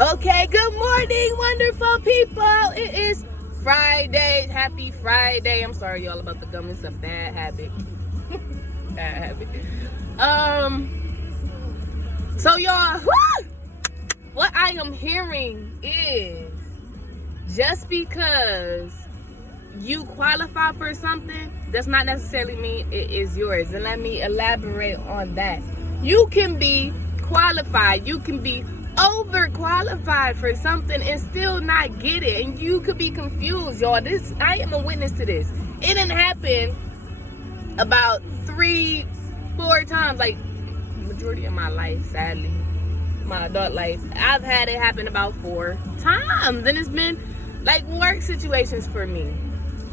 Okay, good morning, wonderful people. It is Friday. Happy Friday. I'm sorry, y'all, about the gum. It's a bad habit. Bad habit. So y'all, what I am hearing is just because you qualify for something does not necessarily mean it is yours. And let me elaborate on that. You can be qualified. You can be overqualified for something and still not get it. And you could be confused, y'all. I am a witness to this. It didn't happen about 3-4 times, like majority of my life, sadly. My adult life, I've had it happen about 4 times, and it's been like work situations for me.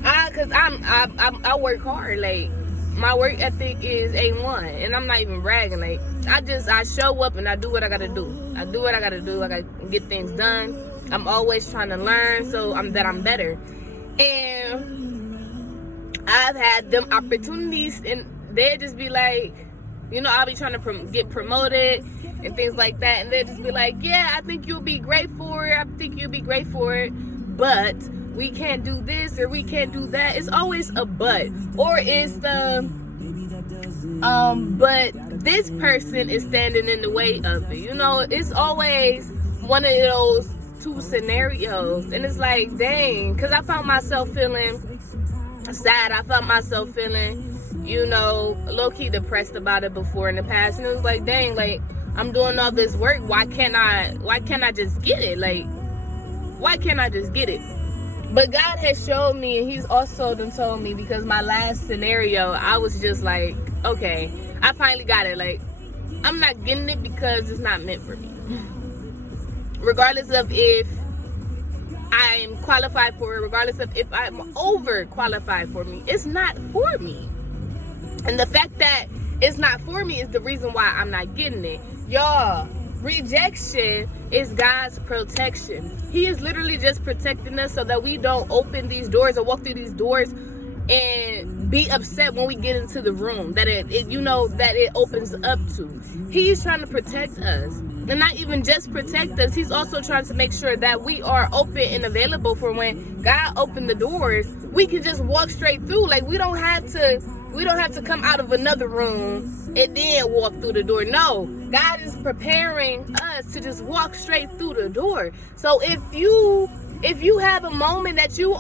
Cause I work hard. Like, my work ethic is A1, and I'm not even bragging. Like, I show up and I do what I gotta do. I gotta get things done. I'm always trying to learn so I'm better. And I've had them opportunities, and they'd just be like, I'll be trying to get promoted and things like that, and they'll just be like, yeah, I think you'll be great for it. But we can't do this or we can't do that. It's always a but. Or it's the but this person is standing in the way of it. It's always one of those two scenarios. And it's like, dang, because I found myself feeling sad. I felt myself feeling, low-key depressed about it before in the past. And it was like, dang, like, I'm doing all this work. Why can't I just get it? Like, why can't I just get it? But God has showed me, and he's also done told me, because my last scenario, I was just like, okay, I finally got it. Like, I'm not getting it because it's not meant for me. Regardless of if I'm qualified for it, regardless of if I'm overqualified for me, it's not for me. And the fact that it's not for me is the reason why I'm not getting it. Y'all, rejection is God's protection. He is literally just protecting us so that we don't open these doors or walk through these doors and be upset when we get into the room that it opens up to. He's trying to protect us. And not even just protect us, he's also trying to make sure that we are open and available for when God opened the doors, we can just walk straight through. Like, we don't have to come out of another room and then walk through the door. No, God is preparing us to just walk straight through the door. So if you have a moment that you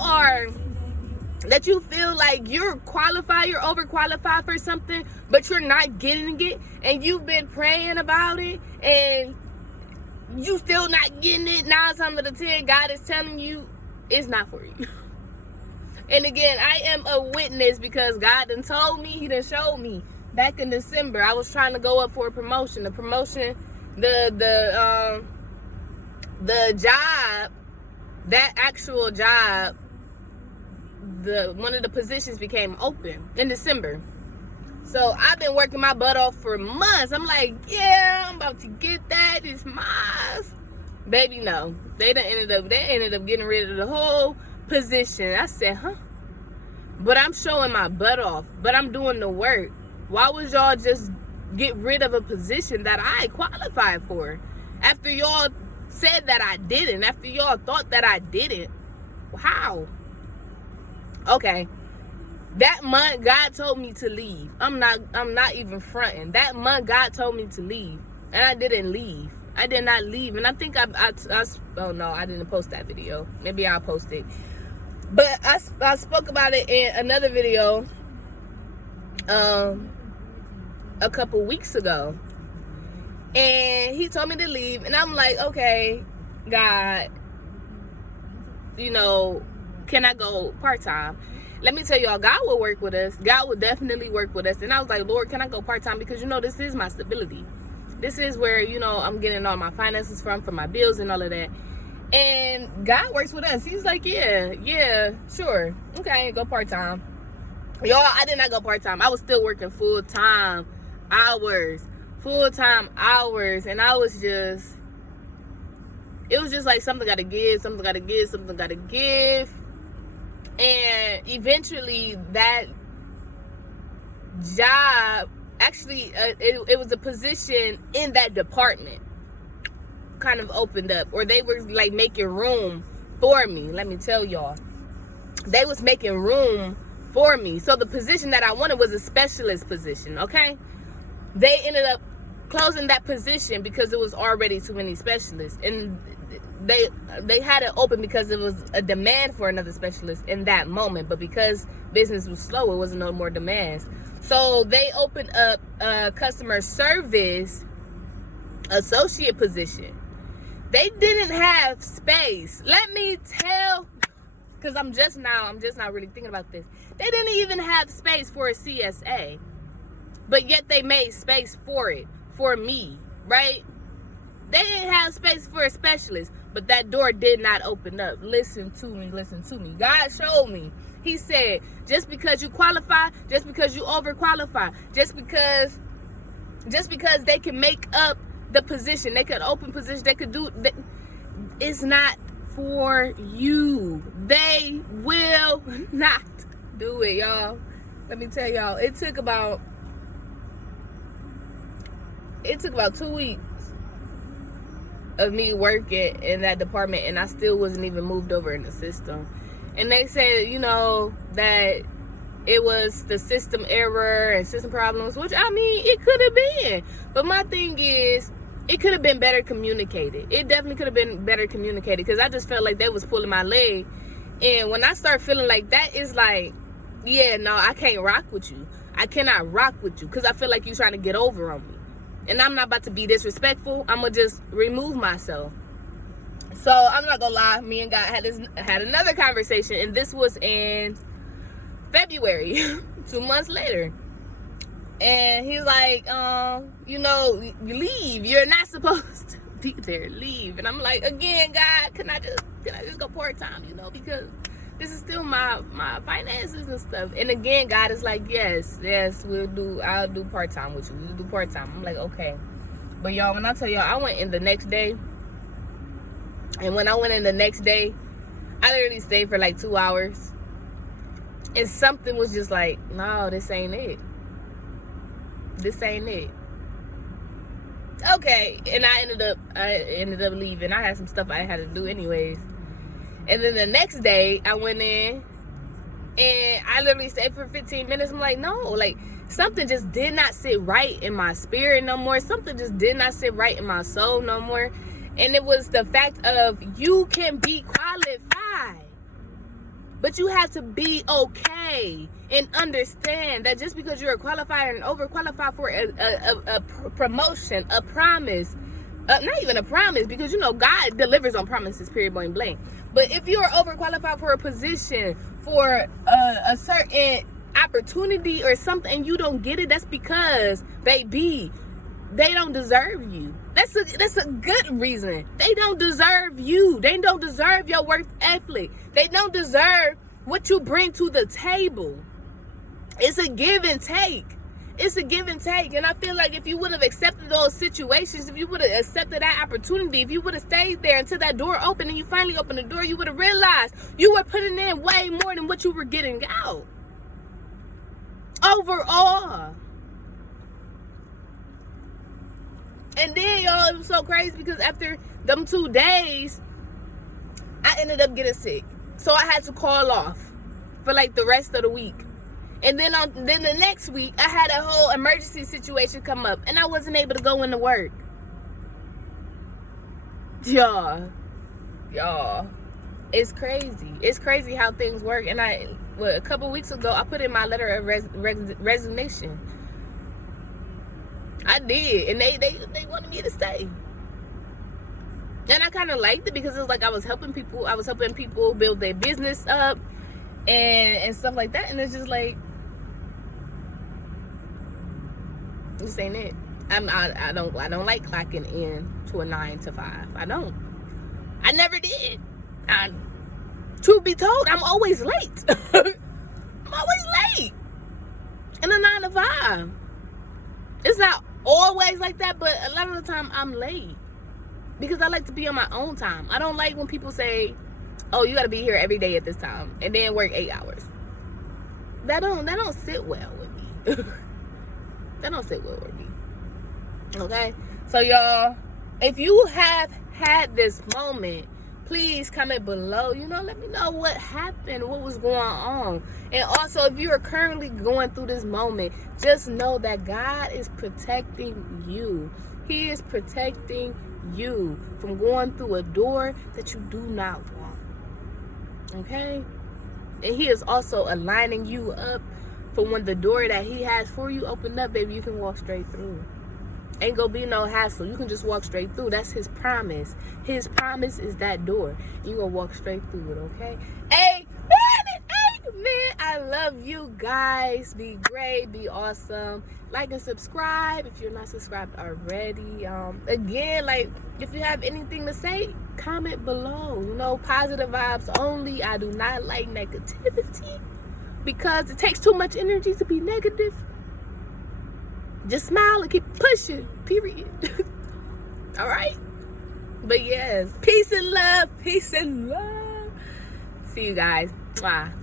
feel like you're qualified, you're overqualified for something, but you're not getting it, and you've been praying about it, and you still not getting it, 9 times out of 10, God is telling you it's not for you. And again, I am a witness because God done told me, he done showed me. Back in December, I was trying to go up for a promotion. The promotion, the job, that actual job, one of the positions became open in December. So I've been working my butt off for months. I'm like, yeah, I'm about to get that. It's mine. Baby, no. They ended up getting rid of the whole position. I said, huh? But I'm showing my butt off. But I'm doing the work. Why would y'all just get rid of a position that I qualified for? After y'all said that I didn't. After y'all thought that I didn't. How? Okay. That month, God told me to leave. I'm not even fronting. That month, God told me to leave. And I didn't leave. I did not leave. And I think oh no, I didn't post that video. Maybe I'll post it. But I spoke about it in another video a couple weeks ago. And he told me to leave. And I'm like, okay, God, can I go part-time? Let me tell y'all, God will work with us. God will definitely work with us. And I was like, Lord, can I go part-time? Because, this is my stability. This is where, I'm getting all my finances from, for my bills and all of that. And God works with us. He's like, yeah, sure. Okay, go part-time. Y'all, I did not go part-time. I was still working full-time hours. And I was just, it was just like something got to give. And eventually that job, actually, it was a position in that department. kind of opened up, or they were like making room for me. Let me tell y'all, they was making room for me. So the position that I wanted was a specialist position. Okay, they ended up closing that position because it was already too many specialists, and they had it open because it was a demand for another specialist in that moment. But because business was slow, it wasn't no more demands. So they opened up a customer service associate position. They didn't have space. Let me tell, because I'm just now really thinking about this. They didn't even have space for a CSA, but yet they made space for it, for me, right? They didn't have space for a specialist, but that door did not open up. Listen to me. God showed me. He said, just because you qualify, just because you overqualify, just because they can make up the position, they could open position, they could do, it's not for you. They will not do it, y'all. Let me tell y'all, it took about 2 weeks of me working in that department, and I still wasn't even moved over in the system. And they said, that it was the system error and system problems, which, I mean, it could have been. But my thing is, it could have been better communicated. It definitely could have been better communicated, because I just felt like they was pulling my leg. And when I start feeling like that, it's like, yeah, no, I can't rock with you. I cannot rock with you, because I feel like you're trying to get over on me. And I'm not about to be disrespectful. I'm going to just remove myself. So I'm not going to lie. Me and God had another conversation. And this was in February, 2 months later. And he's like, you leave. You're not supposed to be there. Leave. And I'm like, again, God, can I just go part-time, because this is still my finances and stuff. And again, God is like, yes, I'll do part-time with you. We'll do part-time. I'm like, okay. But y'all, when I tell y'all, I went in the next day. And when I went in the next day, I literally stayed for like 2 hours. And something was just like, no, this ain't it. This ain't it. Okay. And I ended up leaving. I had some stuff I had to do anyways. And then the next day, I went in and I literally stayed for 15 minutes. I'm like, no, like something just did not sit right in my spirit no more. Something just did not sit right in my soul no more. And it was the fact of, you can be qualified, but you have to be okay and understand that just because you're qualified and overqualified for a promotion, a promise, not even a promise, because God delivers on promises, period, point blank. But if you are overqualified for a position, for a certain opportunity or something, and you don't get it, that's because, baby, they don't deserve you. That's a good reason. They don't deserve you. They don't deserve your work ethic. They don't deserve what you bring to the table. It's a give and take. It's a give and take. And I feel like if you would have accepted those situations, if you would have accepted that opportunity, if you would have stayed there until that door opened and you finally opened the door, you would have realized you were putting in way more than what you were getting out. Overall. And then, y'all, it was so crazy because after them 2 days, I ended up getting sick. So I had to call off for like the rest of the week. And then the next week, I had a whole emergency situation come up, and I wasn't able to go into work. Y'all, it's crazy. It's crazy how things work. And a couple weeks ago, I put in my letter of resignation. I did, and they wanted me to stay. And I kind of liked it because it was like I was helping people. I was helping people build their business up and stuff like that. And it's just like, this ain't it. I don't like clocking in to a 9 to 5. I don't. I never did. Truth be told, I'm always late. I'm always late in a 9 to 5. It's not always like that, but a lot of the time I'm late because I like to be on my own time. I don't like when people say, oh, you got to be here every day at this time and then work 8 hours. That don't sit well with me. That don't sit well with me. Okay? So, y'all, If you have had this moment, please comment below. Let me know what happened, what was going on. And also, if you are currently going through this moment, just know that God is protecting you. He is protecting you from going through a door that you do not want. Okay? And He is also aligning you up for when the door that He has for you open up, baby, you can walk straight through. Ain't gonna be no hassle. You can just walk straight through. That's His promise. His promise is that door. You gonna walk straight through it, okay? Amen. Amen. I love you guys. Be great. Be awesome. Like and subscribe if you're not subscribed already. Again, like, if you have anything to say, comment below. Positive vibes only. I do not like negativity because it takes too much energy to be negative. Just smile and keep pushing, period. All right? But yes, peace and love. Peace and love. See you guys. Mwah.